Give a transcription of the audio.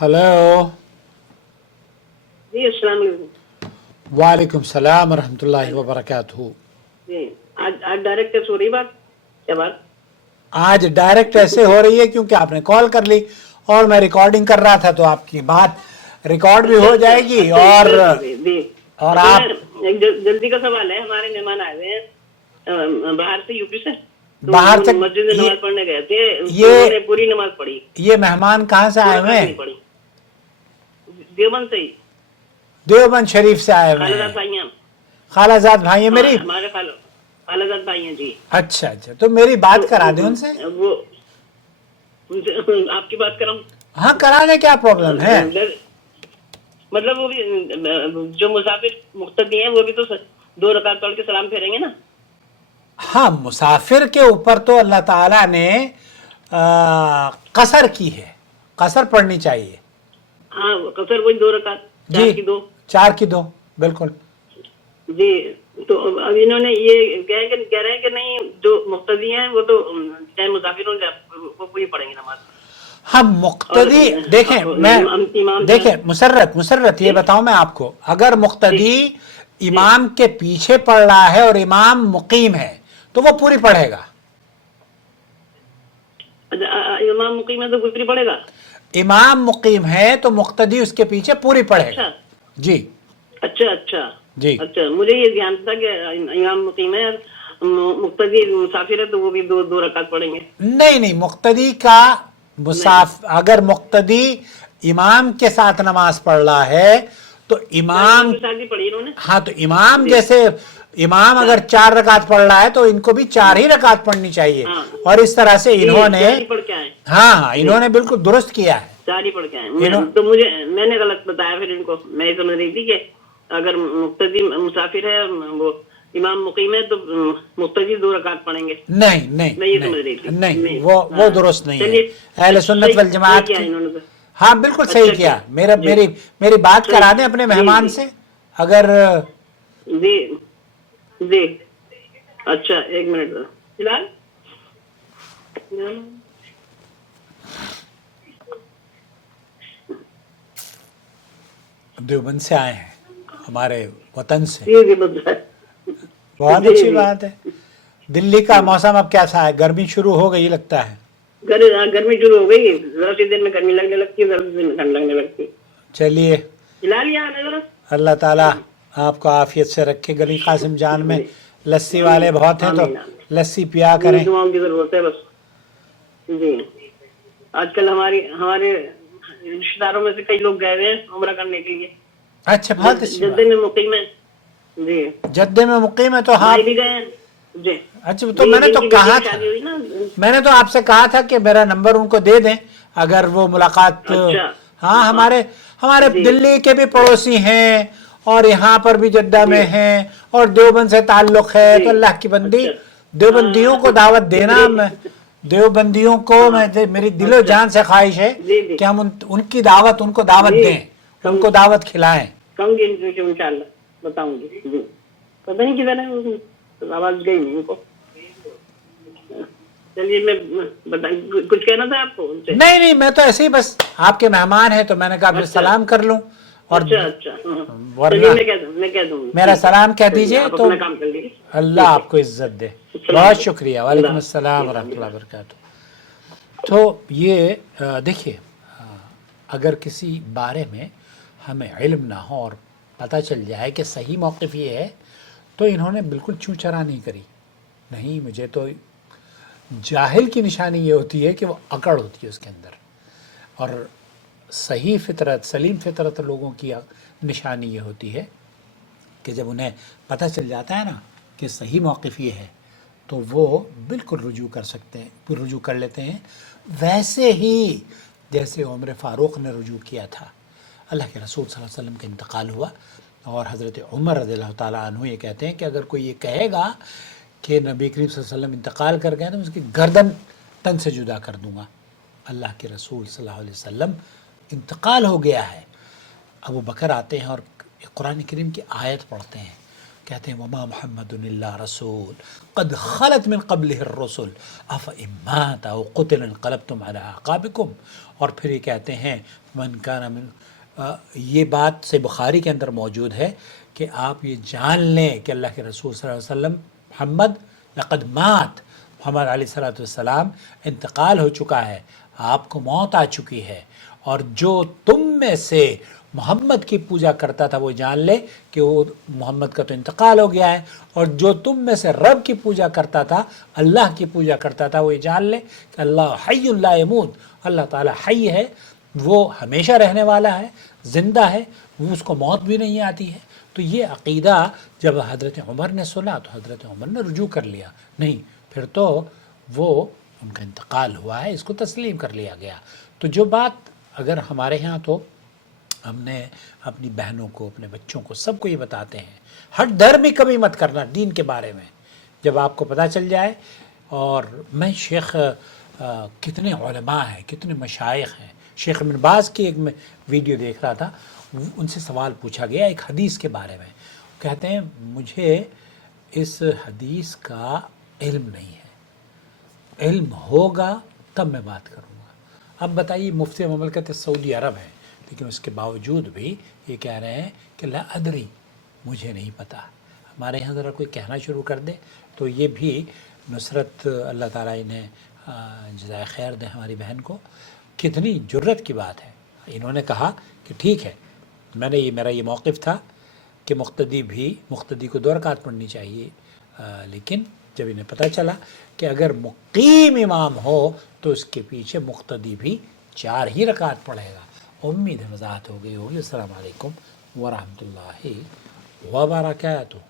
Hello. जी अस्सलाम वालेकुम। वालेकुम सलाम रहमतुल्लाहि व बरकातहू। जी आज डायरेक्ट हो रही बात, क्या बात? आज डायरेक्ट ऐसे हो रही है क्योंकि आपने कॉल कर ली और मैं रिकॉर्डिंग कर रहा था, तो आपकी बात रिकॉर्ड भी हो जाएगी और जी आप एक जल्दी का सवाल है। हमारे मेहमान आए हुए हैं बाहर से, यूपी से, तो बाहर से मस्जिद में नमाज पढ़ने गए थे। ये उन्होंने पूरी नमाज पढ़ी, ये मेहमान कहाँ से आए हुए नहीं हैं? पढ़ी। देवबंद से ही, देवबंद शरीफ से आए हुए खालाजाद हैं। भाई हैं। खालाजाद भाई है मेरी। हमारे खालाजाद भाई हैं जी। अच्छा अच्छा, तो मेरी बात करा दे उनसे। वो आपकी बात कराऊं? हाँ करा दे, क्या प्रॉब्लम है? मतलब वो भी जो मुसाफिर मुक्तदी हैं वो भी तो 2 रकात पढ़ के सलाम फेरेंगे ना। हाँ, मुसाफिर के ऊपर तो अल्लाह ताला ने कसर की है, कसर पढ़नी चाहिए। हाँ कसर वही 2 रकात, 4 की 2। 4 की 2, बिल्कुल जी। तो अब इन्होंने ये कह रहे हैं कि नहीं, जो मुक्तदी हैं वो तो चाहे मुसाफिर हो चाहे वो पूरी पढ़ेंगे नमाज। हाँ मुक्तदी देखें, मैं देखें मुसर्रत ये बताऊं मैं आपको, अगर मुक्तदी इमाम के पीछे पढ़ रहा है और इमाम मुकीम है तो वो पूरी पढ़ेगा। इमाम मुकीम है तो पूरी पढ़ेगा। इमाम मुकीम है तो मुक्तदी उसके पीछे पूरी पढ़ेगा। अच्छा जी अच्छा अच्छा जी। अच्छा, मुझे ये ध्यान था कि इमाम मुकीम है, मुक्तदी मुसाफिर है तो वो भी 2 रकात पढ़ेंगे। नहीं, मुक्तदी का अगर मुक्तदी इमाम के साथ नमाज पढ़ रहा है तो इमाम, पढ़ी इन्होंने। हाँ तो इमाम जैसे इमाम अगर 4 रकात पढ़ रहा है तो इनको भी 4 ही रकात पढ़नी चाहिए। और इस तरह से इन्होंने, हाँ इन्होंने बिल्कुल दुरुस्त किया है। 4 ही पढ़ के आए। तो मैंने गलत बताया फिर इनको। मैं समझ रही थी कि अगर मुक्तदी मुसाफिर है, वो इमाम मुकीम है तो मुक्तदी 2 रकात पढ़ेंगे। नहीं मैं ये समझ रही थी। नहीं, वो दुरुस्त नहीं है। अहले सुन्नत वल जमात की, हाँ बिल्कुल सही किया। मेरी बात करा दें अपने मेहमान से अगर। जी जी अच्छा, 1 मिनट फिलहाल। देवबंद से आए हैं, हमारे वतन से। बहुत जी, अच्छी जी। बात है। दिल्ली का मौसम अब कैसा है? गर्मी शुरू हो गई लगता है। गर्मी शुरू हो गई। जरा सी देर में गर्मी लगने लगती है, जरा सी देर में ठंड लगने लगती है। चलिए, फिलहाल यहाँ जरा अल्लाह ताला आपको आफियत से रखे। गली कासिम जान में लस्सी वाले बहुत हैं, तो लस्सी पिया करें। दुआओं की जरूरत है बस। जी आजकल हमारे रिश्तेदारों में से कई लोग गए हुए हैं उम्रा करने के लिए। अच्छा, बहुत अच्छी बात। जद्दे में मुकीम है जी। जद्दे में मुकीम है तो हाँ भी गए हैं जी। अच्छा, तो मैंने तो कहा था, मैंने तो आपसे कहा था कि मेरा नंबर उनको दे दें अगर वो मुलाकात। अच्छा। हाँ हमारे दिल्ली के भी पड़ोसी हैं और यहाँ पर भी जद्दा में हैं और देवबंद से ताल्लुक है, तो अल्लाह की बंदी देवबंदियों को दावत देना। मैं देवबंदियों को मेरी दिलो जान से ख्वाहिश है कि हम उनको दावत दें, उनको दावत खिलाएं। कहूंगी इंशाल्लाह, बताऊंगी जी। पता नहीं किधर है, आवाज गई नहीं उनको। चलिए मैं कुछ कहना था आपको उनसे। नहीं, मैं तो ऐसे ही बस आपके मेहमान हैं तो मैंने कहा सलाम कर लूं। और अच्छा वरना मैं कह दूं मेरा सलाम कह दीजिए तो अपना काम कर लीजिए। अल्लाह आपको इज्जत दे। बहुत शुक्रिया। वालेकुम अस्सलाम व रहमतुल्लाहि व बरकातहू। तो ये देखिए, अगर किसी बारे में हमें इल्म ना हो और पता चल जाए कि सही मौक़िफ़ ये है, तो इन्होंने बिल्कुल चूचरा नहीं करी। नहीं, मुझे तो जाहिल की निशानी ये होती है कि वो अकड़ होती है उसके अंदर, और सही फितरत, सलीम फितरत लोगों की निशानी ये होती है कि जब उन्हें पता चल जाता है ना कि सही मौक़िफ़ ये है तो वो बिल्कुल रुजू कर सकते हैं, फिर रुजू कर लेते हैं, वैसे ही जैसे उमर फ़ारूक ने रुजू किया था। अल्लाह के रसूल सल्लल्लाहु अलैहि वसल्लम का इंतकाल हुआ और हज़रत उमर रज़ियल्लाहु ताला अन्हु ये कहते हैं कि अगर कोई ये कहेगा कि नबी करीम सल्लल्लाहु अलैहि वसल्लम इंतकाल कर गए तो मैं उसकी गर्दन तन से जुदा कर दूँगा। अल्लाह के रसूल सल्लल्लाहु अलैहि वसल्लम इंतकाल हो गया है। अबू बकर आते हैं और कुरान करीम की आयत पढ़ते हैं کہتے ہیں وما محمد الا رسول قد خلت من قبلہ الرسل افإن مات او قتل انقلبتم علی اعقابکم. اور پھر یہ کہتے ہیں من کان من یہ بات سے بخاری کے اندر موجود ہے کہ آپ یہ جان لیں کہ اللہ کے رسول صلی اللہ علیہ وسلم محمد لقد مات، محمد علیہ الصلوۃ والسلام انتقال ہو چکا ہے، آپ کو موت آ چکی ہے. اور جو تم میں سے محمد کی پوجا کرتا تھا وہ جان لے کہ وہ محمد کا تو انتقال ہو گیا ہے، اور جو تم میں سے رب کی پوجا کرتا تھا، اللہ کی پوجا کرتا تھا، وہ یہ جان لے کہ اللہ حی لا یموت، اللہ تعالیٰ حی ہے، وہ ہمیشہ رہنے والا ہے، زندہ ہے، وہ اس کو موت بھی نہیں آتی ہے. تو یہ عقیدہ جب حضرت عمر نے سنا تو حضرت عمر نے رجوع کر لیا، نہیں پھر تو وہ ان کا انتقال ہوا ہے، اس کو تسلیم کر لیا گیا. تو جو بات اگر ہمارے ہاں تو ہم نے اپنی بہنوں کو، اپنے بچوں کو، سب کو یہ بتاتے ہیں ہر دھرم ہی کبھی مت کرنا دین کے بارے میں. جب آپ کو پتہ چل جائے، اور میں شیخ کتنے علماء ہیں، کتنے مشائخ ہیں. شیخ ابن باز کی ایک میں ویڈیو دیکھ رہا تھا، ان سے سوال پوچھا گیا ایک حدیث کے بارے میں. کہتے ہیں مجھے اس حدیث کا علم نہیں ہے، علم ہوگا تب میں بات کروں گا. اب بتائیے مفتی مملکت سعودی عرب ہیں، لیکن اس کے باوجود بھی یہ کہہ رہے ہیں کہ لا ادری، مجھے نہیں پتہ. ہمارے یہاں ذرا کوئی کہنا شروع کر دے تو یہ بھی نصرت، اللہ تعالیٰ انہیں جزائے خیر دے ہماری بہن کو، کتنی جرت کی بات ہے. انہوں نے کہا کہ ٹھیک ہے، میرا یہ موقف تھا کہ مقتدی کو 2 رکعت پڑھنی چاہیے، لیکن جب انہیں پتہ چلا کہ اگر مقیم امام ہو تو اس کے پیچھے مقتدی بھی 4 ہی رکعت پڑھے گا. امید ہے وضاحت ہو گئی ہوگی. السلام علیکم ورحمۃ اللہ وبرکاتہ.